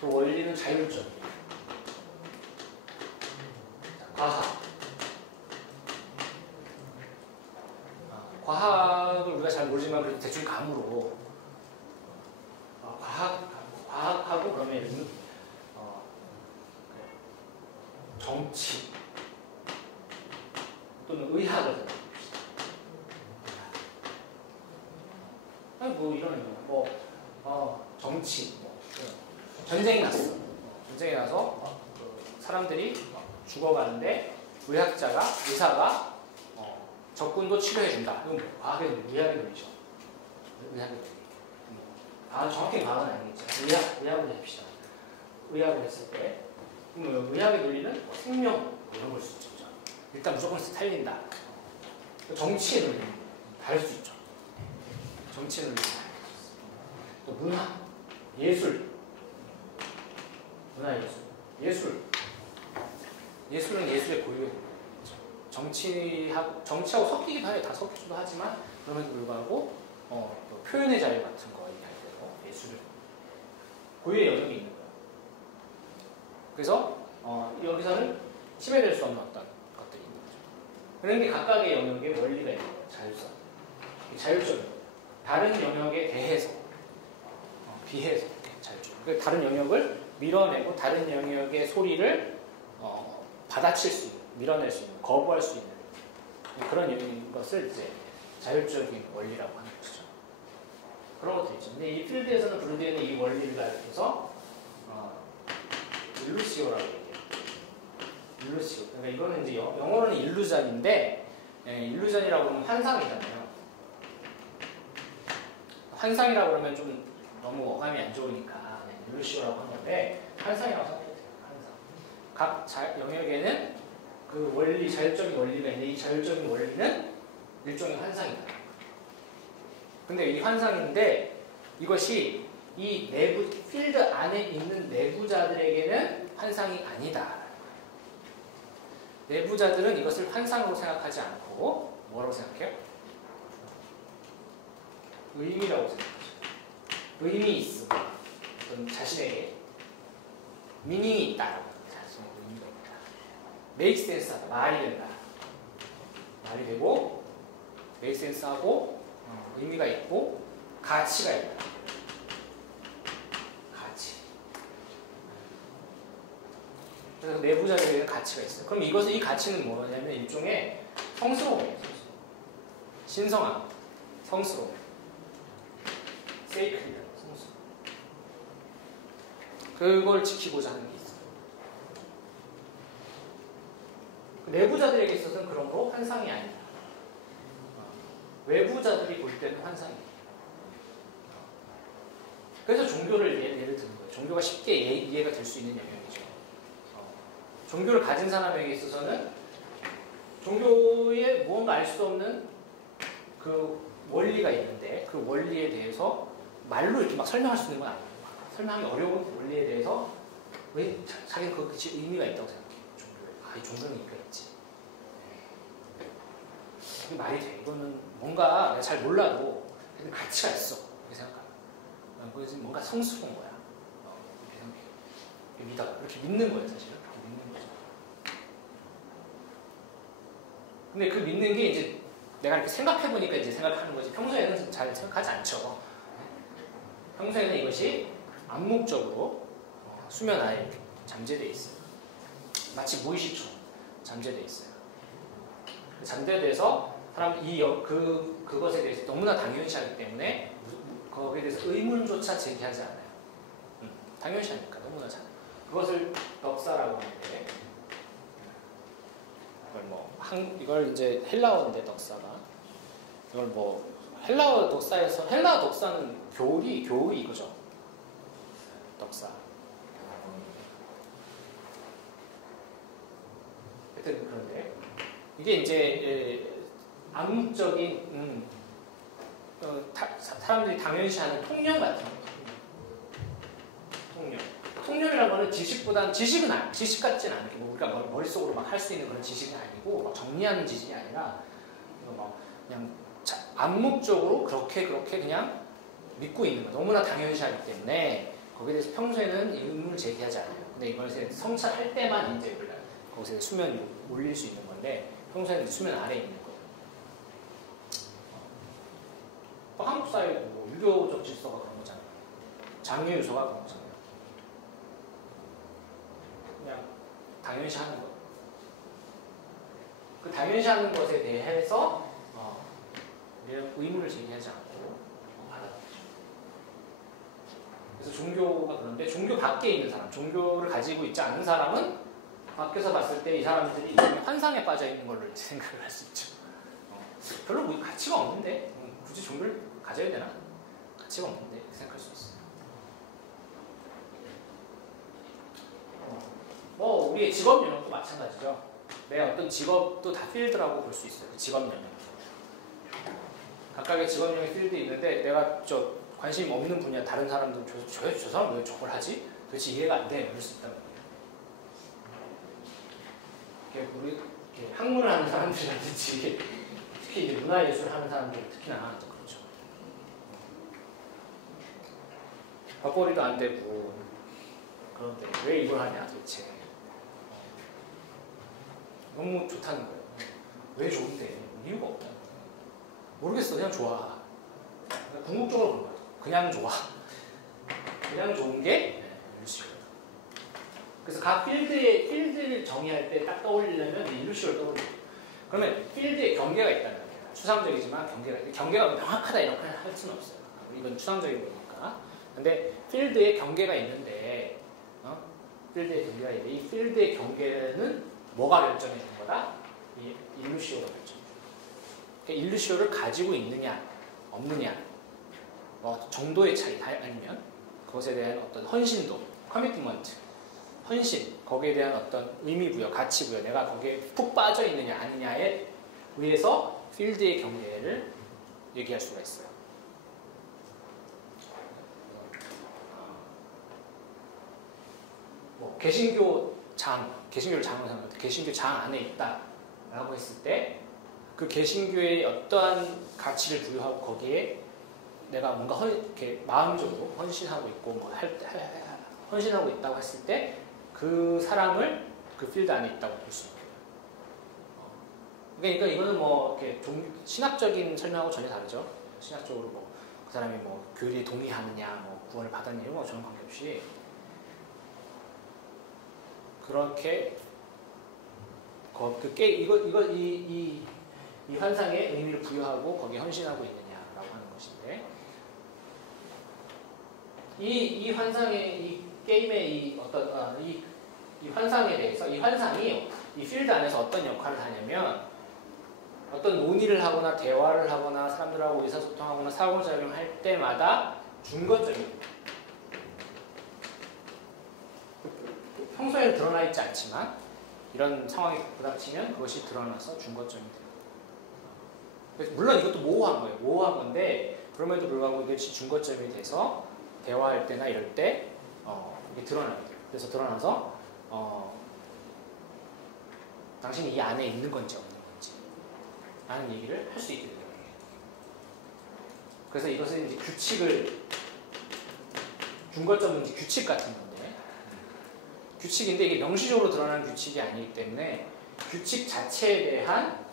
그 원리는 자율적이에요. 과학을 우리가 잘 모르지만 그래도 대충 감으로 과학하고 그러면 정치 또는 의학을 생각해봅시다. 아니 뭐 이런 정치 전쟁이 났어. 전쟁이 나서 사람들이 죽어가는데 의사가 적군도 치료해준다. 이건 과학의 의학의 논리죠. 의학의 논리. 정확히 과학은 아니겠죠. 의학을 해봅시다. 의학을 했을 때 의학의 논리는 생명 이런 걸 수 있죠. 일단 무조건 살린다. 정치의 논리는 다를 수 있죠. 정치의 논리는 다를 수 있어요. 또 문화, 예술, 예술은 예술의 고유의 정치하고 섞이기도 해요. 다 섞이기도 하지만 그럼에도 불구하고 또 표현의 자유 같은 거 얘기할 때도 예술을 고유의 영역이 있는 거예요. 그래서 여기서는 침해될 수 없는 어떤 것들이 있는 거죠. 그런 게 각각의 영역에 원리가 있는 거예요. 자율적인 다른 영역에 대해서 비해서 자율적인 다른 영역을 밀어내고 다른 영역의 소리를 받아칠 수 있는, 밀어낼 수 있는, 거부할 수 있는 그런 것을 이제 자율적인 원리라고 하는 것이죠. 그런 것도 있죠. 근데 이 필드에서는 브루디에는 이 원리를 가리켜서 일루시오라고 얘기해요. 일루시오. 그러니까 이거는 이제 영어로는 일루전인데 일루전이라고 하면 환상이잖아요. 환상이라고 그러면 좀 너무 어감이 안 좋으니까 일루시오라고 하는 건데 환상이라고 생각해요. 각 영역에는 그 원리, 자율적인 원리가 있는데 이 자율적인 원리는 일종의 환상이다. 근데 이 환상인데 이것이 이 내부 필드 안에 있는 내부자들에게는 환상이 아니다. 내부자들은 이것을 환상으로 생각하지 않고 뭐라고 생각해요? 의미라고 생각하죠. 의미 있음. 어떤 자신에게 미닝이 있다라고. make sense 하다. 말이 된다. 말이 되고 make sense 하고 의미가 있고 가치가 있다. 가치. 그래서 내부자들에게는 가치가 있어요. 그럼 이 가치는 뭐냐면 일종의 성스러움이에요. 신성함, 성스러움. sacred, 성스러움. 그걸 지키고자 하는 게 있어요. 내부자들에게 있어서는 그런 거 환상이 아니다. 외부자들이 볼 때는 환상이에요. 그래서 종교를 예를 드는 거예요. 종교가 쉽게 이해가 될 수 있는 영역이죠. 종교를 가진 사람에게 있어서는 종교에 무언가 알 수 없는 그 원리가 있는데 그 원리에 대해서 말로 이렇게 막 설명할 수 있는 건 아니에요. 설명하기 어려운 원리에 대해서 왜 자기는 그 의미가 있다고 생각해요. 이 종교는 의미가 있지. 이게 말이 돼. 이거는 뭔가 내가 잘 몰라도 가치가 있어. 이렇게 생각합니다. 그래서 뭔가 성스러운 거야. 이렇게 생각해요. 믿어. 이렇게 믿는 거예요, 사실은. 그렇게 믿는 거죠. 근데 그 믿는 게 이제 내가 이렇게 생각해보니까 이제 생각하는 거지. 평소에는 잘 생각하지 않죠. 평소에는 이것이 암묵적으로 수면 아래 이렇게 잠재되어 있어요. 마치 무의식처럼 잠재되어 있어요. 잠재돼서 사람들이 그것에 대해서 너무나 당연시하기 때문에 거기에 대해서 의문조차 제기하지 않아요. 당연시하니까 너무나 잘. 그것을 덕사라고 하는데 이걸 이제 헬라어인데 덕사가 이걸 헬라어 덕사는 교의 이거죠. 덕사. 이게 이제 암묵적인 사람들이 당연시하는 통념 같은 거. 통념이라는 거는 지식보다는 지식 같진 않게 뭐 우리가 머릿속으로 막 할 수 있는 그런 지식이 아니고 막 정리하는 지식이 아니라 막 그냥 암묵적으로 그렇게 그냥 믿고 있는 거. 너무나 당연시하기 때문에 거기에 대해서 평소에는 의문을 제기하지 않아요. 근데 이걸 성찰할 때만 이제 우리가 거기서 수면 위로 올릴 수 있는 건데 평소에는 수면 아래에 있는 거예요. 한국 사회도 뭐 유교적 질서가 그런 거잖아요. 장유 유서가 그런 거잖아요. 그냥 당연시하는 거예요. 그 당연시하는 것에 대해서 의문을 제기하지 않고 받아들이죠. 그래서 종교가 그런데 종교 밖에 있는 사람, 종교를 가지고 있지 않은 사람은 밖에서 봤을 때 이 사람들이 환상에 빠져 있는 걸로 생각을 할 수 있죠. 별로 뭐 가치가 없는데 굳이 종교를 가져야 되나? 가치가 없는데 이렇게 생각할 수 있어요. 뭐 우리의 직업 영역도 마찬가지죠. 내 어떤 직업도 다 필드라고 볼 수 있어요. 그 직업 영역. 각각의 직업 영역 필드 있는데 내가 관심 없는 분야 다른 사람들은 저 사람 왜 저걸 하지? 도대체 이해가 안 돼. 이럴 수 있단 말이에요. 우리 학문을 하는 사람들이라든지 특히 이제 문화예술 하는 사람들 특히나 그렇죠. 밥벌이도 안 되고 그런데 왜 이걸 하냐 도대체. 너무 좋다는 거예요. 왜 좋은데? 이유가 없다. 모르겠어. 그냥 좋아. 궁극적으로 그런 거야. 그냥 좋아. 그냥 좋은 게 일루시오. 그래서 각 필드를 정의할 때 딱 떠올리려면 일루시오를 떠올려요. 그러면 필드에 경계가 있다는 거예요. 추상적이지만 경계가 있다. 경계가 명확하다 이렇게 할 수는 없어요. 이건 추상적인 거니까. 근데 필드에 경계가 있는데 필드의 경계가 있는데 이 필드의 경계는 뭐가 결정해 주는 거다? 이 일루시오가 결정해 주는 거다. 그러니까 일루시오를 가지고 있느냐 없느냐 정도의 차이 아니면 그것에 대한 어떤 헌신도 커미트먼트 헌신 거기에 대한 어떤 의미부여 가치부여 내가 거기에 푹 빠져 있느냐 아니냐에 의해서 필드의 경계를 얘기할 수가 있어요. 개신교를 장으로 생각할 때 개신교 장 안에 있다라고 했을 때 그 개신교의 어떠한 가치를 부여하고 거기에 내가 뭔가 이렇게 마음적으로 헌신하고 있고 헌신하고 있다고 했을 때 그 사람을 그 필드 안에 있다고 볼 수 있어요. 그러니까 이거는 뭐 이렇게 신학적인 설명하고 전혀 다르죠. 신학적으로 뭐 그 사람이 뭐 교리에 동의하느냐, 뭐 구원을 받았느냐 이런 거 전혀 관계없이 그렇게 이 환상에 의미를 부여하고 거기에 헌신하고 있느냐라고 하는 것인데 이 환상의 이 게임의 이 환상에 대해서 이 환상이 이 필드 안에서 어떤 역할을 하냐면 어떤 논의를 하거나 대화를 하거나 사람들하고 의사소통하거나 상호작용할 때마다 중거적인 평소에는 드러나 있지 않지만 이런 상황이 부닥치면 그것이 드러나서 중거점이 돼요. 그래서 물론 이것도 모호한 거예요. 모호한 건데 그럼에도 불구하고 이것이 중거점이 돼서 대화할 때나 이럴 때 이게 드러나게 돼요. 그래서 드러나서 당신이 이 안에 있는 건지 없는 건지 라는 얘기를 할 수 있게 돼요. 그래서 이것은 이제 중거점은 이제 규칙 같은 건데 규칙인데 이게 명시적으로 드러나는 규칙이 아니기 때문에 규칙 자체에 대한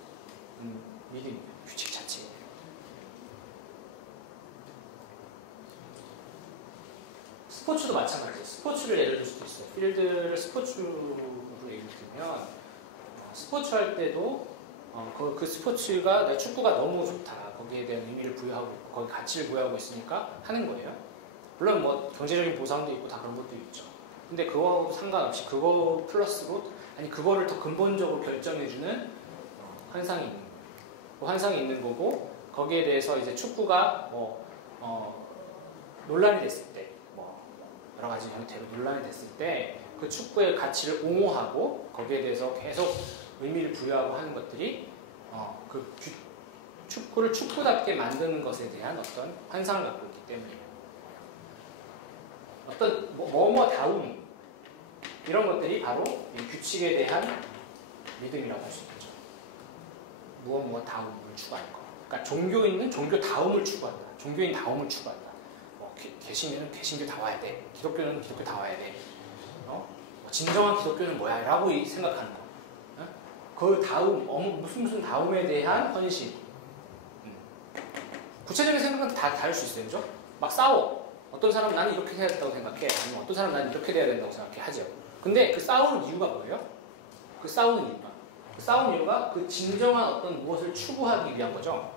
믿음입니다. 규칙 자체에 대한. 스포츠도 마찬가지예요. 스포츠를 예를 들 수도 있어요. 필드를 스포츠로 예를 들면 스포츠 할 때도 그 스포츠가 축구가 너무 좋다. 거기에 대한 의미를 부여하고 있고 거기 가치를 부여하고 있으니까 하는 거예요. 물론 뭐 경제적인 보상도 있고 다 그런 것도 있죠. 근데 그거하고 상관없이 그거 플러스로 그거를 더 근본적으로 결정해주는 환상이 있는 거예요. 그 환상이 있는 거고 거기에 대해서 이제 축구가 논란이 됐을 때 여러 가지 형태로 논란이 됐을 때 그 축구의 가치를 옹호하고 거기에 대해서 계속 의미를 부여하고 하는 것들이 축구를 축구답게 만드는 것에 대한 어떤 환상을 갖고 있기 때문이에요. 어떤 뭐뭐다움 이런 것들이 바로 이 규칙에 대한 믿음이라고 할 수 있죠. 무엇다움을 추구하는 거. 그러니까 종교인은 종교다움을 추구한다. 종교인 다움을 추구한다. 개신교는 개신교 다 와야 돼. 기독교는 기독교 다 와야 돼. 진정한 기독교는 뭐야? 라고 생각하는 거. 그 다움, 무슨 다움에 대한 헌신. 구체적인 생각은 다 다를 수 있어요. 그죠? 막 싸워. 어떤 사람은 나는 이렇게 해야 된다고 생각해. 아니면 어떤 사람은 나는 이렇게 돼야 된다고 생각해. 하죠. 근데 그 싸우는 이유가 뭐예요? 그 싸우는 이유가 그 진정한 어떤 무엇을 추구하기 위한 거죠.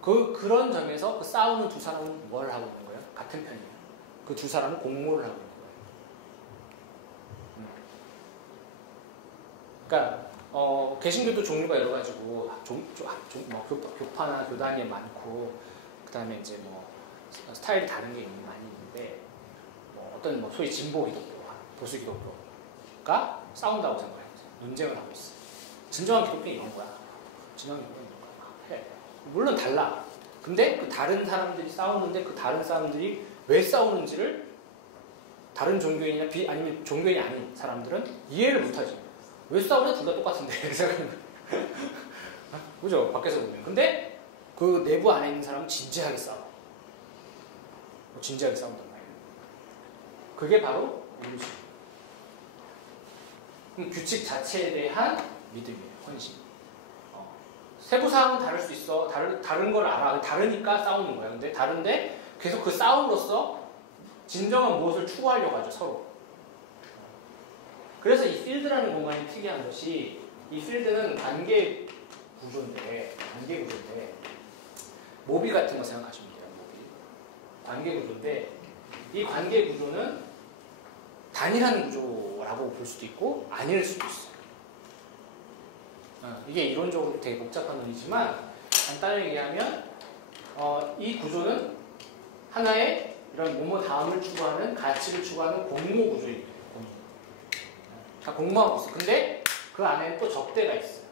그런 점에서 그 싸우는 두 사람은 뭘 하고 있는 거예요? 같은 편이에요. 그 두 사람은 공모를 하고 있는 거예요. 그러니까 개신교도 종류가 여러 가지고 교파나 교단이 많고 그다음에 이제 스타일이 다른 게 많이 있는데 어떤 소위 진보 기독교와 보수 기독교가 싸운다고 생각해요. 논쟁을 하고 있어. 진정한 기독교는 이런 거야. 진정한 기독교는 이런 거야. 해. 물론 달라. 근데 그 다른 사람들이 싸우는데 그 다른 사람들이 왜 싸우는지를 다른 종교인이나 아니면 종교인이 아닌 사람들은 이해를 못하지. 왜 싸우냐? 둘 다 똑같은데. 그죠? 밖에서 보면. 근데 그 내부 안에 있는 사람은 진지하게 싸워. 진지하게 싸운단 말이에요. 그게 바로 민주주의. 규칙 자체에 대한 믿음이에요. 헌신. 세부 사항은 다를 수 있어. 다른 걸 알아. 다르니까 싸우는 거야. 근데 다른데 계속 그 싸움으로써 진정한 무엇을 추구하려고 하죠. 서로. 그래서 이 필드라는 공간이 특이한 것이 이 필드는 관계 구조인데 모비 같은 거 생각하시면 돼요. 모비. 관계 구조인데 이 관계 구조는 단일한 구조라고 볼 수도 있고 아닐 수도 있어요. 이게 이론적으로 되게 복잡한 논리지만 간단하게 얘기하면 이 구조는 하나의 이런 뭐뭐 다음을 추구하는 가치를 추구하는 공모 구조입니다. 다 공모하고 있어. 근데 그 안에는 또 적대가 있어요.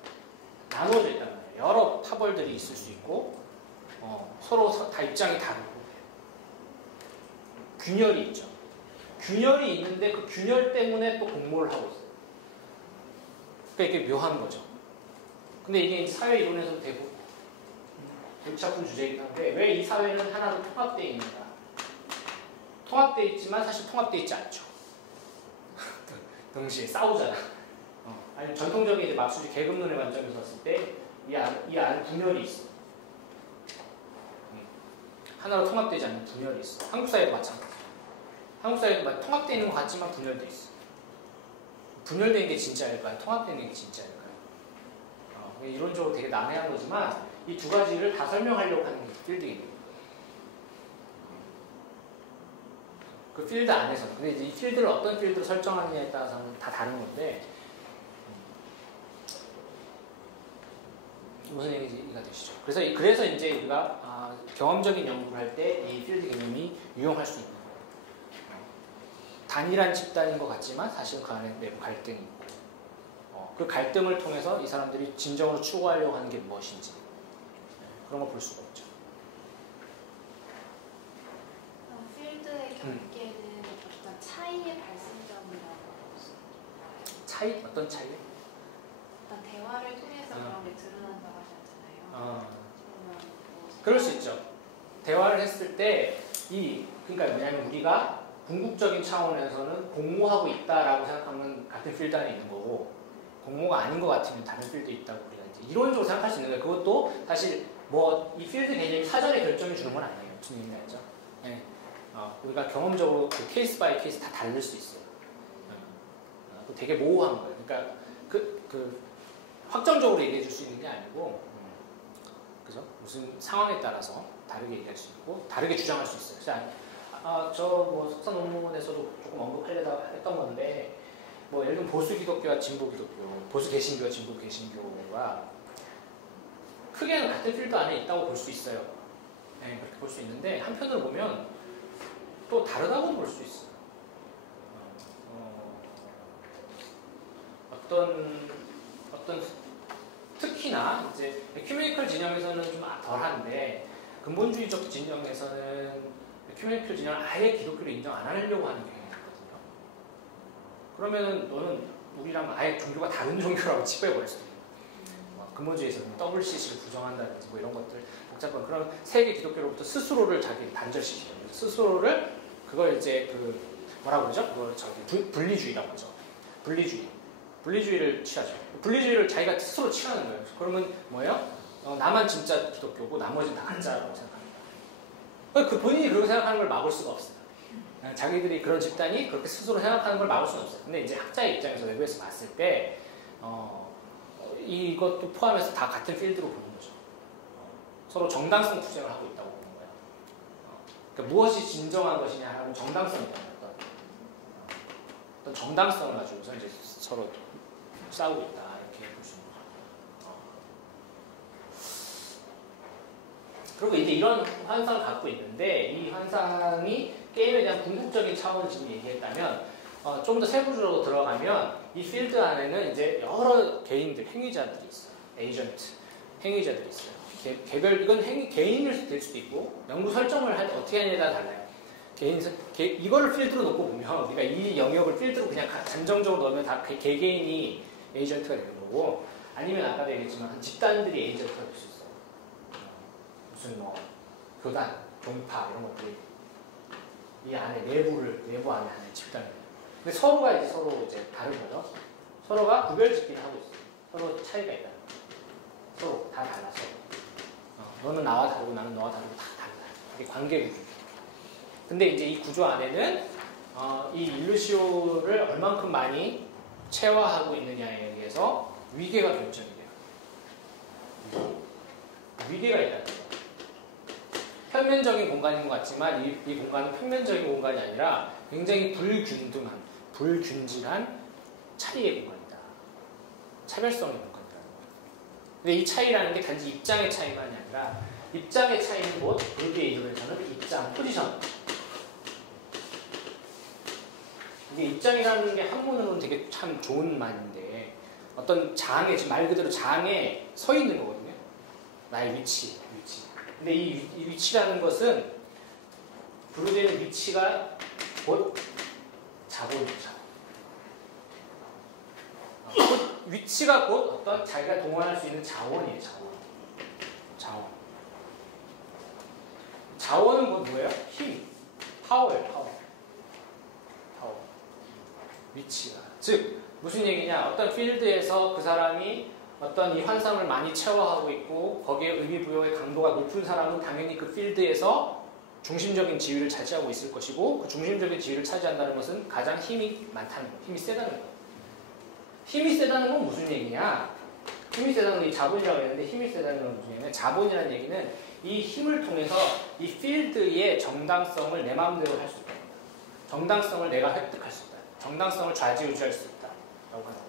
나누어져 있단 말이에요. 여러 파벌들이 있을 수 있고 서로 다 입장이 다르고 균열이 있죠. 균열이 있는데 그 균열 때문에 또 공모를 하고 있어요. 그러니까 이게 묘한 거죠. 근데 이게 사회 이론에서도 되고 골치 아픈 주제이긴 한데 왜 이 사회는 하나로 통합되어 있는가? 통합되어 있지만 사실 통합되어 있지 않죠. 동시에 싸우잖아. 아니 전통적인 이제 막수지 계급론의 관점에서 봤을 때 이 안에 분열이 있어. 하나로 통합되지 않는 분열이 있어. 한국 사회도 마찬가지야. 한국 사회도 통합되어 있는 것 같지만 분열돼 있어. 분열된 게 진짜일까요? 통합되는 게 진짜일까요? 이론적으로 되게 난해한 거지만 이 두 가지를 다 설명하려고 하는 게 필드입니다. 그 필드 안에서는. 근데 이제 이 필드를 어떤 필드로 설정하느냐에 따라서는 다 다른 건데 무슨 얘기인지 이해가 되시죠? 그래서 이제 우리가 경험적인 연구를 할 때 이 필드 개념이 유용할 수 있는 거예요. 단일한 집단인 것 같지만 사실 그 안에 내부 갈등이 있고 그 갈등을 통해서 이 사람들이 진정으로 추구하려고 하는 게 무엇인지 그런 걸 볼 수가 있죠. 필드의 경계는 어떤 차이의 발생점이라고 볼수 있나요? 차이? 어떤 차이? 어떤 대화를 통해서 그런 게 드러난다고 하셨잖아요. 그럴 수 있죠. 대화를 했을 때 그러니까 뭐냐면 우리가 궁극적인 차원에서는 공모하고 있다라고 생각하면 같은 필드 안에 있는 거고 공모가 아닌 것 같으면 다른 필드에 있다고 우리가 이제 이론적으로 생각할 수 있는 거예요. 그것도 사실 이 필드 개념이 사전에 결정해 주는 건 아니에요. 무슨 얘기인지 알죠? 네. 우리가 경험적으로 그 케이스 바이 케이스 다 다를 수 있어요. 되게 모호한 거예요. 그러니까 확정적으로 얘기해 줄 수 있는 게 아니고 그죠? 무슨 상황에 따라서 다르게 얘기할 수 있고 다르게 주장할 수 있어요. 저 석사 논문에서도 조금 언급하려다 했던 건데 예를 들면 보수 기독교와 진보 기독교, 보수 개신교와 진보 개신교가 크게는 같은 필드 안에 있다고 볼 수 있어요. 네, 그렇게 볼 수 있는데 한편으로 보면 또 다르다고 볼 수 있어요. 어떤 어떤 특히나 이제 에큐메니컬 진영에서는 좀 덜한데 근본주의적 진영에서는 에큐메니컬 진영을 아예 기독교를 인정 안 하려고 하는 경향이 있거든요. 그러면은 너는 우리랑 아예 종교가 다른 종교라고 치부해버릴 수도 있고 근본주의에서는 WCC를 부정한다든지 뭐 이런 것들 복잡한 그런 세계 기독교로부터 스스로를 자기 단절시키죠. 스스로를 그걸 이제 그 뭐라고 그러죠? 그걸 저기 분리주의라고 하죠. 분리주의를 취하죠. 분리주의를 자기가 스스로 취하는 거예요. 그러면 뭐예요? 나만 진짜 기독교고 나머지는 다 가짜라고 생각합니다. 그 본인이 그렇게 생각하는 걸 막을 수가 없어요. 자기들이 그런 집단이 그렇게 스스로 생각하는 걸 막을 수는 없어요. 근데 이제 학자의 입장에서 외부에서 봤을 때 이것도 포함해서 다 같은 필드로 보는 거죠. 서로 정당성 투쟁을 하고 있다고 보는 거예요. 그러니까 무엇이 진정한 것이냐라는 정당성이잖아요. 어떤 정당성을 가지고서 이제 서로 싸우고 있다 이렇게 볼 수 있는 거죠. 그리고 이제 이런 환상을 갖고 있는데 이 환상이 게임에 대한 궁극적인 차원을 지금 얘기했다면 좀 더 세부적으로 들어가면 이 필드 안에는 이제 여러 개인들, 행위자들이 있어요. 에이전트, 행위자들이 있어요. 이건 개인일 될 수도 있고 연구 설정을 어떻게 하느냐에 따라 달라요. 이거를 필드로 놓고 보면 우리가 이 영역을 필드로 그냥 단정적으로 넣으면 다 개개인이 에이전트가 되는 거고 아니면 아까도 얘기했지만 집단들이 에이전트가 될 수 있어요. 무슨 뭐 교단, 종파 이런 것들이 이 안에 내부 안에 집단이에요. 근데 서로가 이제 다른 거죠. 서로가 구별짓기를 하고 있어요. 서로 차이가 있다는 거예요. 서로 다 달라서. 너는 나와 다르고 나는 너와 다르고 다 달라. 이게 관계 구조. 근데 이제 이 구조 안에는 이 일루시오를 얼만큼 많이 체화하고 있느냐에 의해서 위계가 결정이 돼요. 위계가 있다는 거예요. 평면적인 공간인 것 같지만 이 공간은 평면적인 공간이 아니라 굉장히 불균질한 차이의 공간이다. 차별성의 공간이다. 근데 이 차이라는 게 단지 입장의 차이만이 아니라 입장의 차이는 곧 불교의 이론에서는 입장, 포지션. 이게 입장이라는 게 한문으로는 되게 참 좋은 말인데 어떤 장에, 지금 말 그대로 장에 서 있는 거거든요. 나의 위치. 근데 이 위치라는 것은 부르되는 위치가 곧 자본이죠. 위치가 곧 어떤 자기가 동원할 수 있는 자원이에요. 자원은 곧 뭐예요? 힘, 파워예요. 파워. 위치가. 즉 무슨 얘기냐? 어떤 필드에서 그 사람이 어떤 이 환상을 많이 체화하고 있고 거기에 의미부여의 강도가 높은 사람은 당연히 그 필드에서 중심적인 지위를 차지하고 있을 것이고 그 중심적인 지위를 차지한다는 것은 가장 힘이 많다는 거예요. 힘이 세다는 거예요. 힘이 세다는 건 무슨 얘기냐? 힘이 세다는 건 이 자본이라고 했는데 힘이 세다는 건 무슨 얘기냐? 자본이라는 얘기는 이 힘을 통해서 이 필드의 정당성을 내 마음대로 할 수 있다. 정당성을 내가 획득할 수 있다. 정당성을 좌지우지할 수 있다. 라고 합니다.